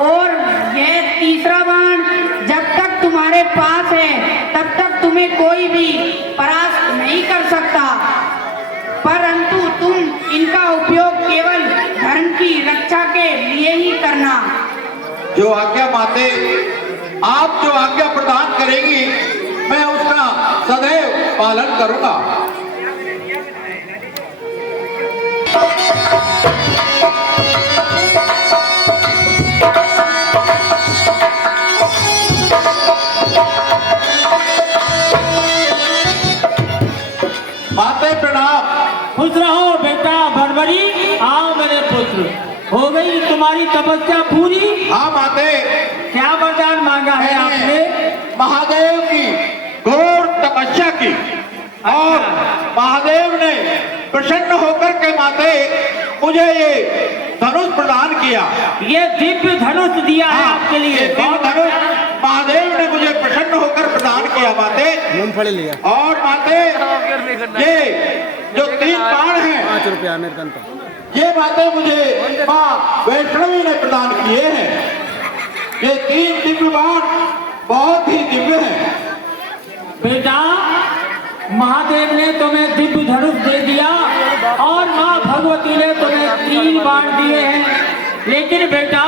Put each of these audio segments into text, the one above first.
और यह तीसरा बाण जब तक तुम्हारे पास है तब तक तुम्हें कोई भी परास्त नहीं कर सकता, परंतु तुम इनका उपयोग केवल धर्म की रक्षा के लिए ही करना। जो आज्ञा माते, आप जो आज्ञा प्रदान करेंगी मैं उसका सदैव पालन करूंगा। माते प्रणाम। खुश रहो बेटा बरबरी। आओ मेरे पुत्र, हो गई तुम्हारी तपस्या पूरी? हाँ माते। क्या वरदान मांगा है आपने? महादेव की घोर तपस्या की और महादेव ने प्रसन्न होकर के माते मुझे ये धनुष प्रदान किया। ये दिव्य धनुष दिया है आपके लिए। दिव्य धनुष महादेव ने मुझे प्रसन्न होकर प्रदान किया माते। मूंगफली लिया। और माते ये जो 3 बाण हैं 5 रुपया अमेरिकन का, ये बातें मुझे माँ वैष्णवी ने प्रदान किए हैं। ये 3 दिव्य बाण बहुत ही दिव्य हैं। बेटा महादेव ने तुम्हें दिव्य धनुष दे दिया और माँ भगवती ने तुम्हें 3 बाण दिए हैं, लेकिन बेटा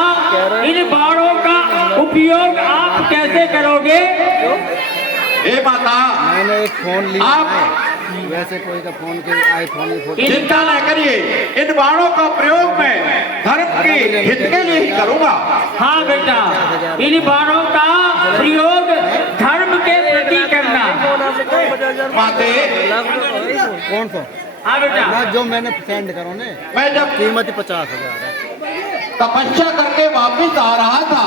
इन बाणों का उपयोग आप कैसे करोगे? हे माता, मैंने एक फोन लिया आप है, वैसे कोई का फोन के आईफोन की फोटो। चिंता न करिए, इन बाणों का प्रयोग मैं धर्म के हित के लिए ही करूंगा। हाँ बेटा, इन बाणों का प्रयोग धर्म के प्रति करना। माते कौन सा? हाँ बेटा, ना जो मैंने सेंड करो ने, मैं जब कीमत ही 50,000 है। तपस्या करके वापिस आ रहा था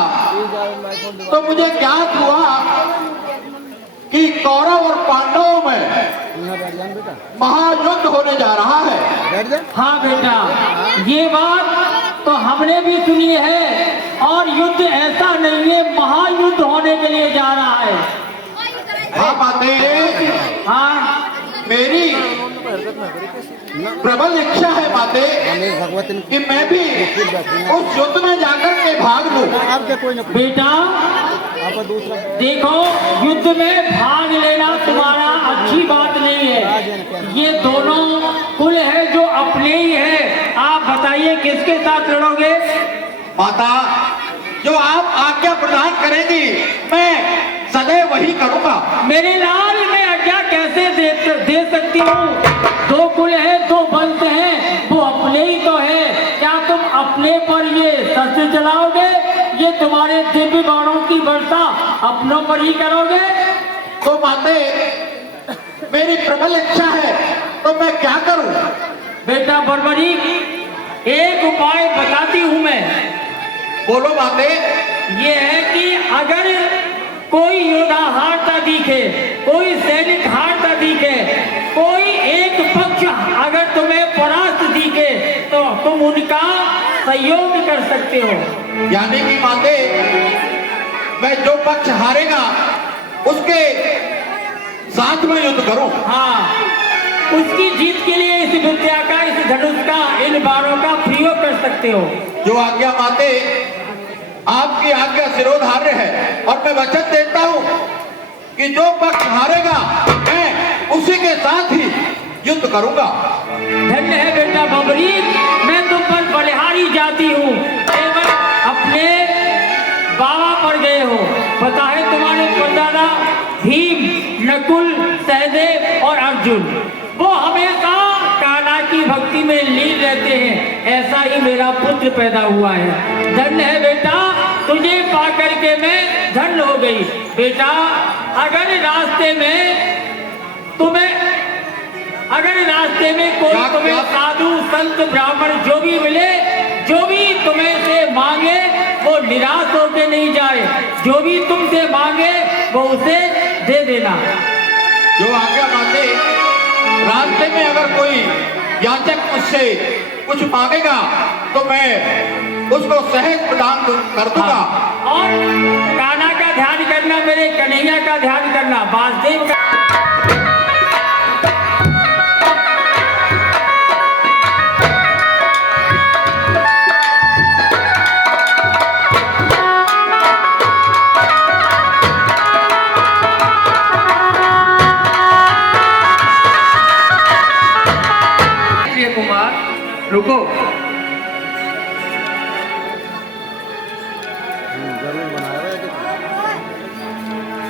तो मुझे ज्ञात हुआ कि कौरव और पांडवों में यहाँ बैठ जाए बेटा, महायुद्ध होने जा रहा है। बैठ जा। हाँ बेटा, ये बात तो हमने भी सुनी है और युद्ध ऐसा नहीं है, महायुद्ध होने के लिए जा रहा है। हाँ माते, हाँ मेरी प्रबल इच्छा है माते हमें भगवती ने कि मैं भी उस युद्ध में जाकर के भाग लूं। आपके कोई ना बेटा आप दूसरा देखो, युद्ध में भाग लेना तुम्हारा अच्छी बात नहीं है। ये दोनों कुल है जो अपने ही है। आप बताइए किसके साथ लड़ोगे? माता, जो आप आज्ञा प्रदान करेंगी मैं सदैव वही करूंगा। मेरे लाल, मैं आज्ञा कैसे दे सकती हूँ? 2 कुल है, 2 वंश हैं, वो अपने ही तो है। क्या तुम अपने पर ये शस्त्र चलाओगे? ये तुम्हारे दिव्य बाणों की वर्षा अपनों पर ही करोगे? तो माते, मेरी प्रबल इच्छा है तो मैं क्या करूं? बेटा बरबरी, एक उपाय बताती हूँ मैं। बोलो माते। ये है कि अगर कोई योद्धा हारता दिखे, कोई सैनिक हारता दिखे, कोई एक पक्ष अगर तुम्हें परास्त दिखे तो तुम उनका सहयोग कर सकते हो। यानी कि माते, मैं जो पक्ष हारेगा उसके साथ में युद्ध करूं। हाँ, उसकी जीत के लिए इस विद्या का, इस धनुष का, इन बाणों का प्रयोग कर सकते हो। जो आज्ञा माते, आपकी आज्ञा शिरोधार्य है और मैं वचन देता हूं कि जो पक्ष हारेगा मैं उसी के साथ ही युद्ध करूंगा। धन्य है बेटा बबरी, मैं तुम पर बलिहारी जाती हूँ। केवल अपने बाबा पर गए हो। पता है तुम्हारे परदादा भीम, नकुल, सहदेव और अर्जुन, वो हमेशा कान्हा की भक्ति में लीन रहते हैं। ऐसा ही मेरा पुत्र पैदा हुआ है। धन्य है बेटा, तुझे पाकर के मैं धन्य हो गई। बेटा अगर रास्ते में कोई तुम्हें साधु संत ब्राह्मण जो भी मिले, जो भी तुम्हें से मांगे वो निराश होके नहीं जाए। जो भी तुमसे मांगे वो उसे दे देना। जो आज्ञा माते, रास्ते में अगर कोई याचक मुझसे कुछ मांगेगा तो मैं उसको सहज प्रदान कर दूंगा। और कान्हा का ध्यान करना, मेरे कन्हैया का ध्यान करना, वासुदेव का।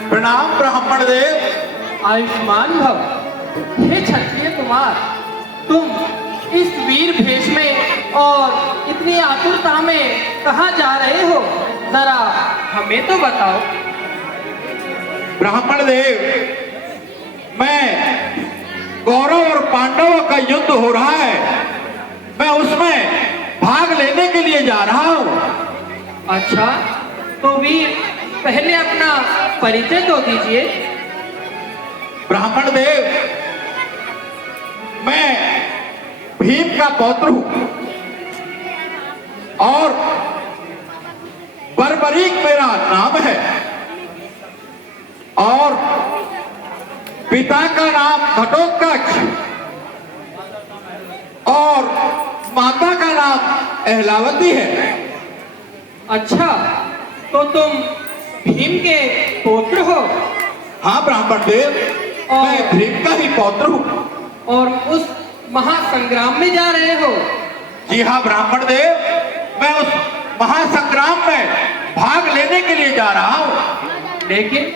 प्रणाम ब्राह्मण देव। आयुष्मान भव। हे क्षत्रिय कुमार, तुम इस वीर भेष में और इतनी आतुरता में कहाँ जा रहे हो, जरा हमें तो बताओ। ब्राह्मण देव, मैं कौरव और पांडवों का युद्ध हो रहा है, मैं उसमें भाग लेने के लिए जा रहा हूँ। अच्छा, तो वीर पहले अपना परिचय तो दीजिए। ब्राह्मण देव, मैं भीम का पौत्र हूं और बर्बरीक मेरा नाम है और पिता का नाम घटोत्कच और माता का नाम अहलावती है। अच्छा, तो तुम भीम के पुत्र हो हाँ ब्राह्मण देव, मैं भीम का ही पौत्र हूं। और उस महासंग्राम में जा रहे हो? जी हाँ ब्राह्मण देव, मैं उस महासंग्राम में भाग लेने के लिए जा रहा हूँ। लेकिन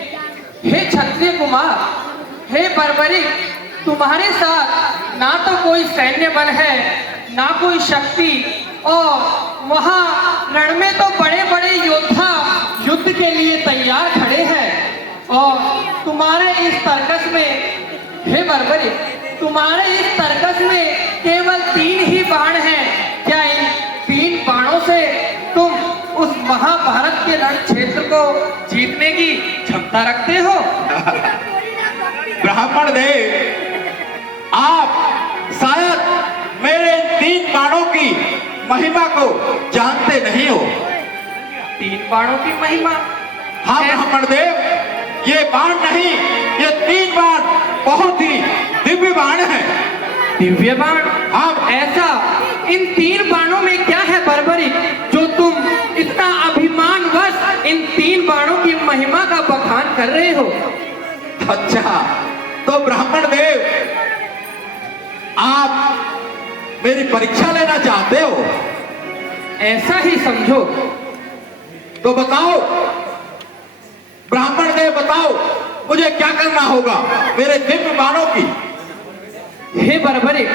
हे क्षत्रिय कुमार, हे बर्बरीक, तुम्हारे साथ ना तो कोई सैन्य बल है, ना कोई शक्ति, और वहाँ रण में तो बड़े बड़े योद्धा युद्ध के लिए तैयार खड़े हैं, और तुम्हारे इस तर्कस में, हे बर्बरीक, तुम्हारे इस तर्कस में केवल 3 ही बाण हैं। क्या इन 3 बाणों से तुम उस महाभारत के रण क्षेत्र को जीतने की क्षमता रखते हो? ब्राह्मण देव, आप शायद मेरे इन 3 बाणों की महिमा को जानते नहीं हो। 3 बाणों की महिमा? हाँ ब्राह्मण देव, ये बाण नहीं, ये 3 बाण बहुत ही दिव्य बाण है। दिव्य बाण? हाँ। ऐसा इन 3 बाणों में क्या है बर्बरीक, जो तुम इतना अभिमानवश इन 3 बाणों की महिमा का बखान कर रहे हो? अच्छा, तो ब्राह्मण देव, आप मेरी परीक्षा लेना चाहते हो? ऐसा ही समझो। तो बताओ ब्राह्मण देव, बताओ मुझे क्या करना होगा मेरे दिव्य बाणों की? हे बर्बरीक,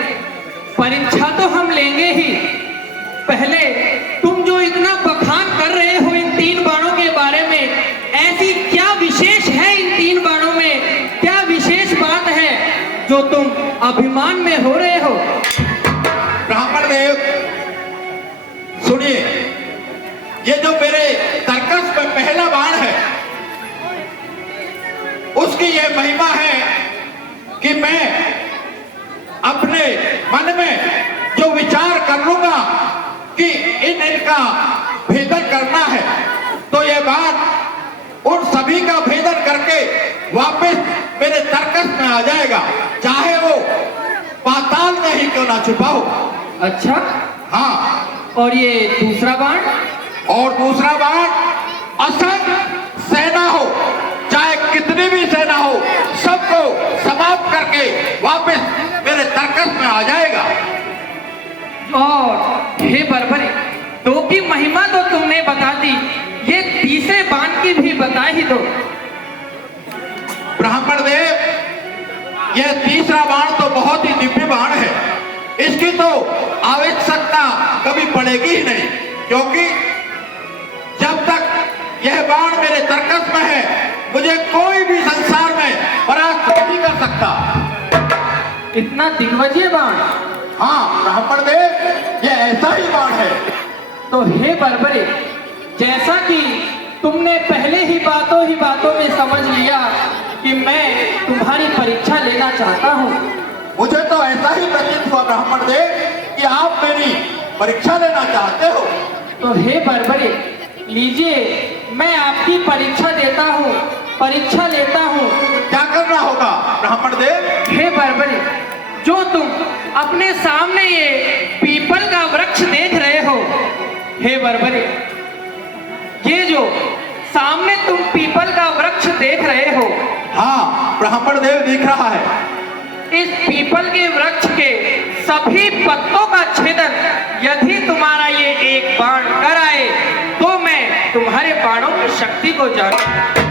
परीक्षा तो हम लेंगे ही। पहले तुम जो इतना बखान कर रहे हो इन 3 बाणों के बारे में, ऐसी क्या विशेष है इन 3 बाणों में, क्या विशेष बात है जो तुम अभिमान में हो रहे हो? ब्राह्मण देव सुनिए, ये जो मेरे तर्कस में पहला बाण है, उसकी ये महिमा है कि मैं अपने मन में जो विचार कर लूंगा कि इनका भेदन करना है, तो ये बात उन सभी का भेदन करके वापस मेरे तर्कस में आ जाएगा, चाहे वो पाताल में ही क्यों ना छुपा हो। अच्छा, हाँ। और ये दूसरा बाण? और दूसरा बाण, असंख्य सेना हो, चाहे कितनी भी सेना हो, सबको समाप्त करके वापस मेरे तर्कस में आ जाएगा। और हे बर्बरीक, 2 की महिमा तो तुमने बता दी, ये तीसरे बाण की भी बता ही दो। ब्राह्मण देव, यह तीसरा बाण तो बहुत ही दिव्य बाण है, इसकी तो आवश्यकता कभी पड़ेगी ही नहीं, क्योंकि जब तक यह बाण मेरे तर्कस में है, मुझे कोई भी संसार में परास्त नहीं कर सकता। इतना दिग्विजय बाण? हाँ ब्राह्मण देव, यह ऐसा ही बाण है। तो हे बर्बरीक, जैसा कि तुमने पहले ही बातों में समझ लिया कि मैं तुम्हारी परीक्षा लेना चाहता हूँ। मुझे तो ऐसा ही प्रतीत हुआ ब्राह्मण देव कि आप मेरी परीक्षा लेना चाहते हो। तो हे बर्बरीक, लीजिए, मैं आपकी परीक्षा देता हूँ, परीक्षा लेता हूँ। क्या करना होगा ब्राह्मण देव? हे बर्बरीक, जो तुम अपने सामने ये पीपल का वृक्ष देख रहे हो, हे बर्बरीक, ये जो सामने तुम पीपल का वृक्ष देख रहे हो, हाँ ब्राह्मण देव दिख रहा है। इस पीपल के वृक्ष के सभी पत्तों का छेदन यदि तुम्हारा ये एक बाण कराए, तो मैं तुम्हारे बाणों की शक्ति को जानूं।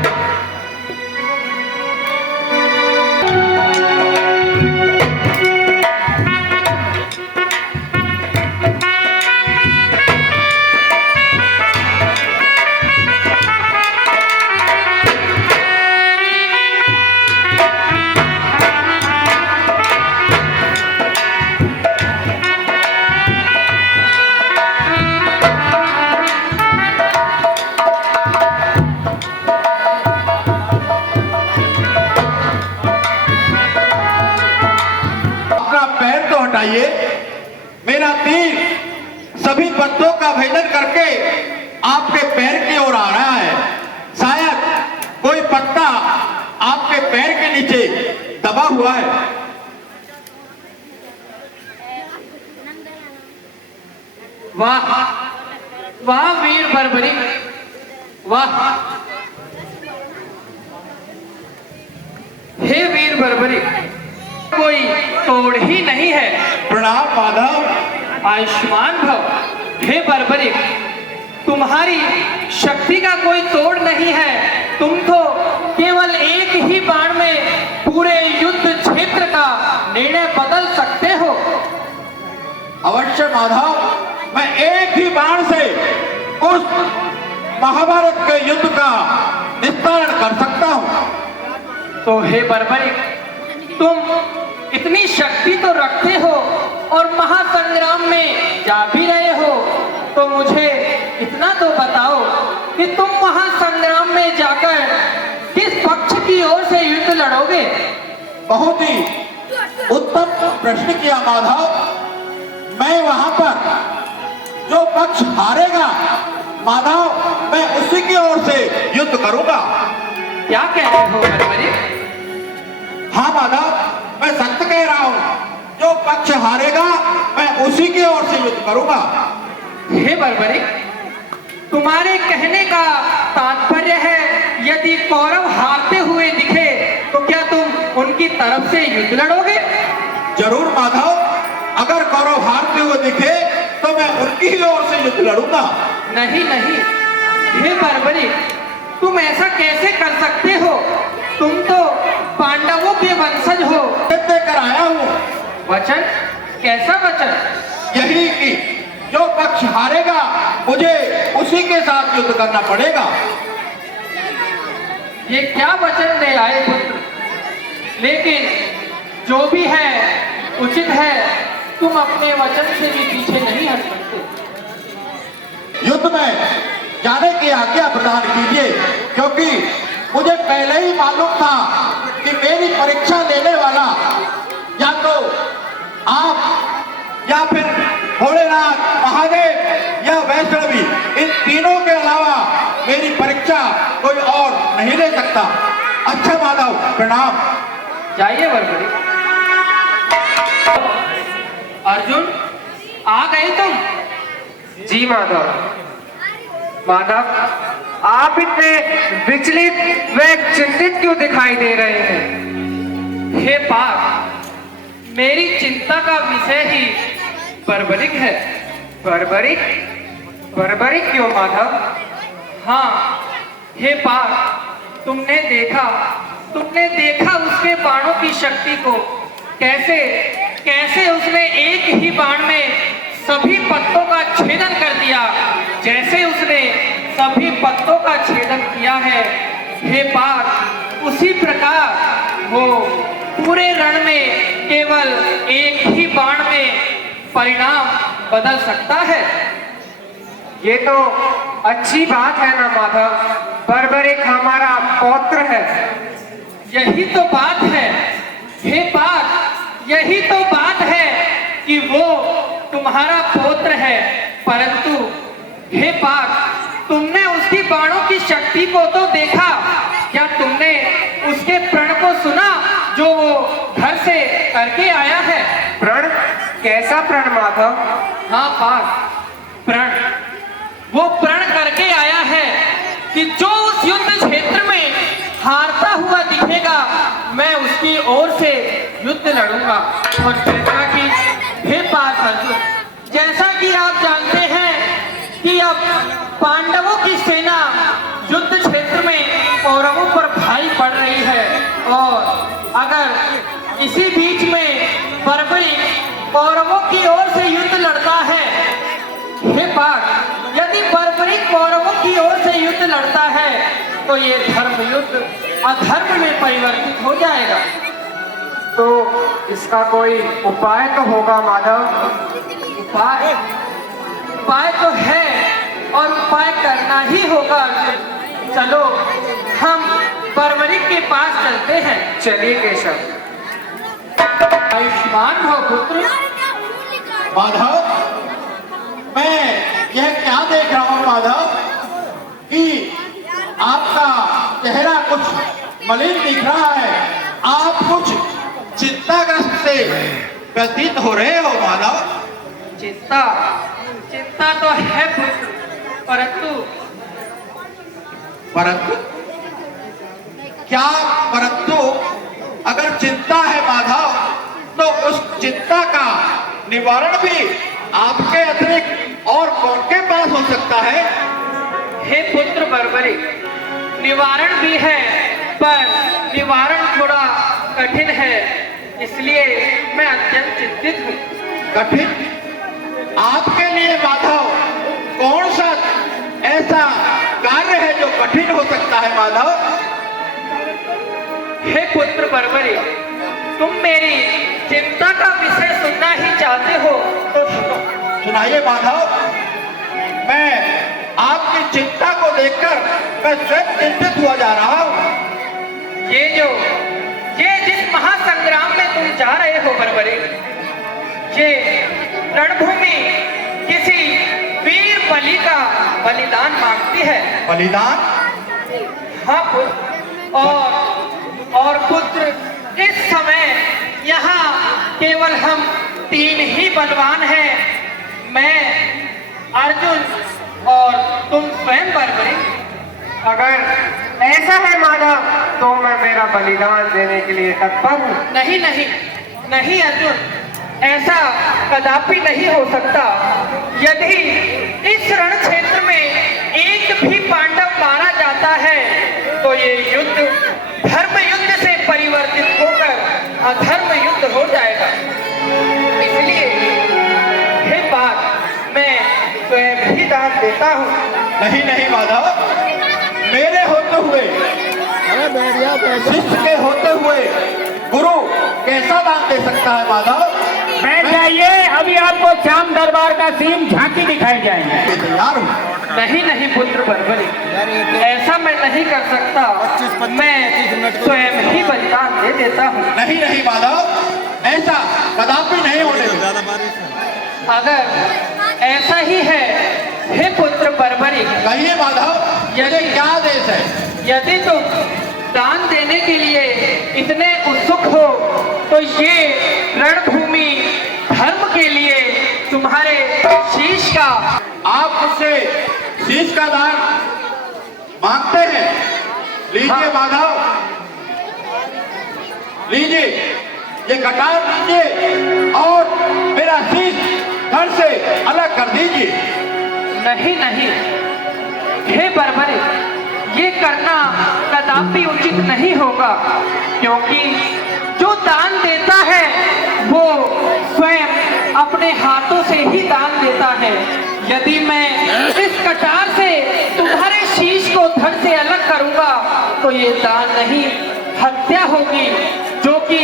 नीचे दबा हुआ है। वाह वाह वीर बर्बरी, वाह। हे वीर बर्बरी, कोई तोड़ ही नहीं है। प्रणाम माधव। आयुष्मान भव। हे बर्बरी, तुम्हारी शक्ति का कोई तोड़ नहीं है। तुम तो केवल एक ही बाण में पूरे युद्ध क्षेत्र का निर्णय बदल सकते हो। अवश्य माधव, मैं एक ही बाण से उस महाभारत के युद्ध का निस्तारण कर सकता हूं। तो हे बर्बरी, तुम इतनी शक्ति तो रखते हो और महासंग्राम में जा भी रहे हो, तो मुझे इतना तो बताओ कि तुम महासंग्राम में जाकर किस पक्ष की ओर से युद्ध लड़ोगे? बहुत ही उत्तम प्रश्न किया माधव। मैं वहां पर जो पक्ष हारेगा माधव, मैं उसी की ओर से युद्ध करूंगा। क्या कह रहे हो बर्बरी? हाँ माधव, मैं सत्य कह रहा हूं। जो पक्ष हारेगा मैं उसी की ओर से युद्ध करूंगा। हे बर्बरी, तुम्हारे कहने का तात्पर्य है यदि कौरव हारते हुए दिखे तो क्या तुम उनकी तरफ से युद्ध लड़ोगे? जरूर माधव, अगर कौरव हारते हुए दिखे तो मैं उनकी ही ओर से युद्ध लड़ूंगा। नहीं नहीं, हे बर्बरी, तुम ऐसा कैसे कर सकते हो? तुम तो पांडवों के वंशज हो। सत्य कर आया हूं। वचन? कैसा वचन? यही कि जो पक्ष हारेगा मुझे उसी के साथ युद्ध करना पड़ेगा। ये क्या वचन दे आए पुत्र? लेकिन जो भी है उचित है, तुम अपने वचन से भी पीछे नहीं हट सकते। युद्ध में जाने की आज्ञा प्रदान कीजिए, क्योंकि मुझे पहले ही मालूम था कि मेरी परीक्षा लेने वाला या तो आप या फिर भोलेनाथ, महादेव या वैष्णवी, इन तीनों के अलावा मेरी परीक्षा कोई और नहीं ले सकता। अच्छा माधव, प्रणाम। जाइए बर्बरी। अर्जुन, आ गए तुम? जी माधव। माधव, आप इतने विचलित व चिंतित क्यों दिखाई दे रहे हैं? हे पार्थ, मेरी चिंता का विषय ही बर्बरिक है। बर्बरिक? बर्बरिक क्यों माधव? हाँ हे पार्थ, तुमने देखा उसके बाणों की शक्ति को। कैसे उसने एक ही बाण में सभी पत्तों का छेदन कर दिया, जैसे उसने सभी पत्तों का छेदन किया है। हे पार्थ, उसी प्रकार वो पूरे रण में केवल एक ही बाण में परिणाम बदल सकता है। ये तो अच्छी बात है ना माधव, बर्बरिक हमारा पौत्र है। यही तो बात है हे पार्थ, यही तो बात है कि वो तुम्हारा पौत्र है। परंतु हे पार्थ, तुमने उसकी बाणों की शक्ति को तो देखा, क्या तुमने उसके प्रण को सुना जो वो घर से करके आया है? प्रण? कैसा प्रण माधव? हाँ पार्थ, प्रण। वो प्रण करके आया है कि जो उस युद्ध क्षेत्र में हारता हुआ दिखेगा, मैं उसकी ओर से युद्ध लड़ूंगा। और जैसा कि हे पार्थ अर्जुन, जैसा कि आप जानते हैं कि अब पांडवों की सेना युद्ध क्षेत्र में कौरवों पर भारी पड़ रही है, और अगर इसी बीच में बर्बरिक कौरवों की ओर से युद्ध लड़ता है, हे पार्थ, यदि बर्बरिक कौरवों की ओर से युद्ध लड़ता है तो ये धर्म युद्ध अधर्म में परिवर्तित हो जाएगा। तो इसका कोई उपाय तो होगा माधव? उपाय तो है और उपाय करना ही होगा अर्जुन। चलो हम बर्बरिक के पास चलते हैं। चलिए केशव। आयुष्मान भव पुत्र। माधव, मैं यह क्या देख रहा हूं माधव कि आपका चेहरा कुछ मलिन दिख रहा है। आप कुछ चिंताग्रस्त से व्यतीत हो रहे हो माधव। चिंता चिंता तो है पुत्र, परंतु परंतु क्या परंतु अगर चिंता है माधव तो उस चिंता का निवारण भी आपके अतिरिक्त और कौन के पास हो सकता है? हे पुत्र बर्बरी, निवारण भी है पर निवारण थोड़ा कठिन है, इसलिए मैं अत्यंत चिंतित हूँ। कठिन आपके लिए माधव कौन सा ऐसा कार्य है जो कठिन हो सकता है माधव? हे पुत्र बर्बरी, तुम मेरी चिंता का विषय सुनना ही चाहते हो तो सुनो। सुनाइए माधव। मैं आपकी चिंता को देखकर मैं स्वयं चिंतित हुआ जा रहा हूँ। ये जिस महासंग्राम में तुम जा रहे हो बर्बरी, ये रणभूमि किसी वीर बलि का बलिदान मांगती है। बलिदान? हाँ पुत्र, और पुत्र इस समय यहाँ केवल हम 3 ही बलवान हैं, मैं, अर्जुन और तुम स्वयं बर्बरी। अगर ऐसा है माधव तो मैं मेरा बलिदान देने के लिए तत्पर हूँ। नहीं नहीं नहीं अर्जुन, ऐसा कदापि नहीं हो सकता। यदि इस रण क्षेत्र में एक भी पांडव मारा जाता है तो ये युद्ध धर्म युद्ध से परिवर्तित होकर अधर्म युद्ध हो जाएगा। इसलिए हे बात मैं स्वयं ही दान देता हूँ। नहीं नहीं माधव, मेरे होते हुए, अरे बैठ जा शिष्य के होते हुए गुरु कैसा दान दे सकता है माधव? बैठ जाइए, अभी आपको श्याम दरबार का सीन झांकी दिखाई जाएंगे। मैं तैयार हूँ। नहीं नहीं पुत्र बर्बरी, यार ये तो ऐसा मैं नहीं कर सकता। 25 मैं मिनट स्वयं ही बलिदान दे देता हूँ। नहीं नहीं माधव, ऐसा कदापि नहीं होने देगा। ज्यादा बारिश है। अगर ऐसा ही है हे पुत्र बर्बरी, कहिए माधव, मुझे क्या आदेश है? यदि तुम दान देने के लिए इतने उत्सुक हो तो ये रणभूमि धर्म के लिए तुम्हारे शीश का। आप मुझसे शीश का दान मांगते हैं? लीजिए हाँ। माधव, लीजिए, ये कटार लीजिए और मेरा शीश धड़ से अलग कर दीजिए। नहीं नहीं हे बर्बरी, ये करना कदापि उचित नहीं होगा, क्योंकि जो दान देता है वो स्वयं अपने हाथों से ही दान देता है। यदि मैं इस कटार से तुम्हारे शीश को धड़ से अलग करूंगा तो ये दान नहीं, हत्या होगी, जो कि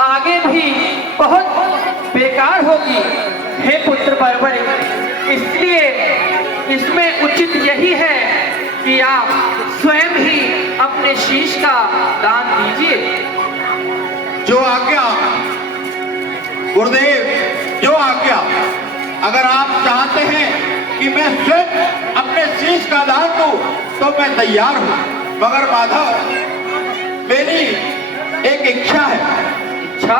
आगे भी बहुत बेकार होगी। हे पुत्र बर्बरी, इसलिए इसमें उचित यही है कि आप स्वयं ही अपने शीश का दान दीजिए। जो आज्ञा गुरुदेव, जो आज्ञा। अगर आप चाहते हैं कि मैं स्वयं अपने शीश का दान दूं तो मैं तैयार हूं, मगर माधव मेरी एक इच्छा है। इच्छा?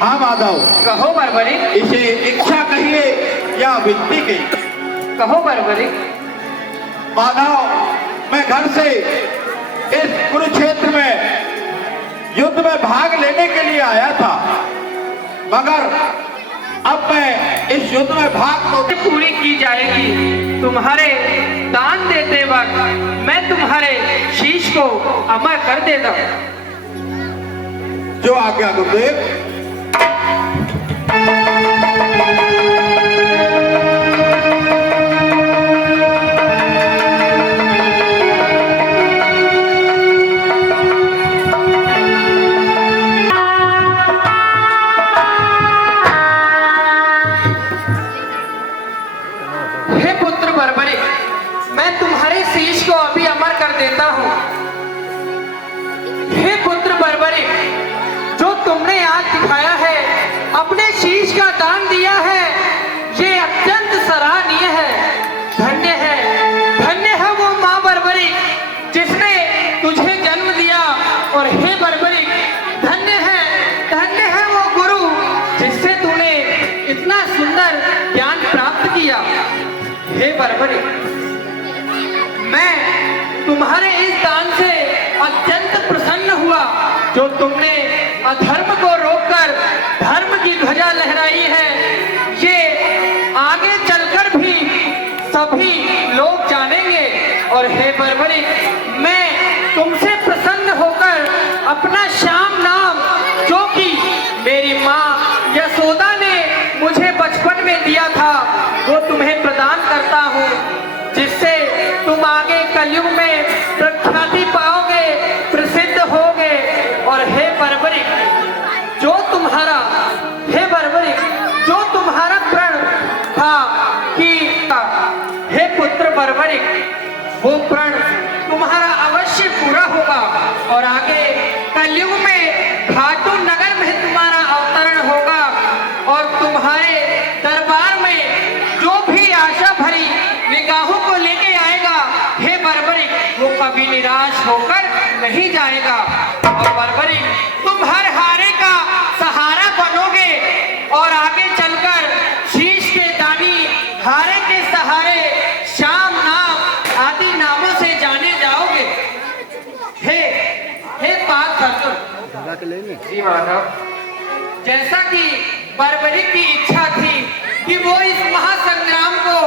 हाँ माधव, कहो बर्बरी, इसे इच्छा कहिए या विनती कहिए। कहो बर्बरी। माधव, मैं घर से इस कुरुक्षेत्र में युद्ध में भाग लेने के लिए आया था, मगर अब मैं इस युद्ध में भाग तो पूरी की जाएगी। तुम्हारे दान देते वक्त मैं तुम्हारे शीश को अमर कर देता हूँ। जो आज्ञा गुरुदेव। हे पुत्र बर्बरी, मैं तुम्हारे शीश को अभी अमर कर देता हूँ। हे पुत्र बर्बरी, जो तुमने आज दिखाया है, अपने शीश का दान दिया है, ये अत्यंत सराहनीय है। धन्य है वो माँ बर्बरी जिसने तुझे जन्म दिया। और हे बर्बरी, बर्बरी, मैं तुम्हारे इस दान से अत्यंत प्रसन्न हुआ जो तुमने अधर्म को रोककर धर्म की ध्वजा लहराई है। ये आगे चलकर भी सभी लोग जानेंगे। और हे बर्बरी, मैं तुमसे प्रसन्न होकर अपना श्याम नाम, जो कि मेरी माँ यशोदा ने मुझे बचपन में दिया था, वो तुम्हें प्रदान करता हूँ, जिससे तुम आगे कलयुग में प्रख्याति पाओगे, प्रसिद्ध होगे। और हे बर्बरी, जो तुम्हारा प्रण था कि हे पुत्र बर्बरी, वो प्रण तुम्हारा अवश्य पूरा होगा और आगे कलयुग में खाटू नगर में तुम्हारा अवतरण होगा और तुम्हारे दरबार में जो भी आशा भरी निगाहों को लेके आएगा, हे बर्बरी, वो कभी निराश होकर नहीं जाएगा। और बर्बरी, तुम हर हारे का सहारा बनोगे और आगे चलकर शीश के दानी, हारे के सहारे, श्याम नाम आदि नामों से जाने जाओगे। हे पाक धर्म, जी माधव। जैसा कि बर्बरी की इच्छा थी कि वो इस महासंग्राम को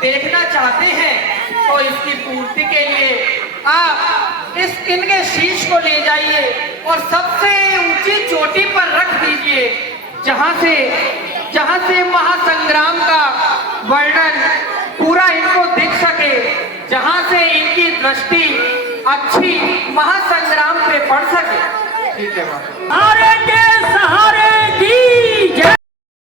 देखना चाहते हैं, तो इसकी पूर्ति के लिए आप इनके शीश को ले जाइए और सबसे ऊंची चोटी पर रख दीजिए, जहां से महासंग्राम का वर्णन पूरा इनको दिख सके, जहां से इनकी दृष्टि अच्छी महासंग्राम पे पड़ सके। ठीक है माधव। अरे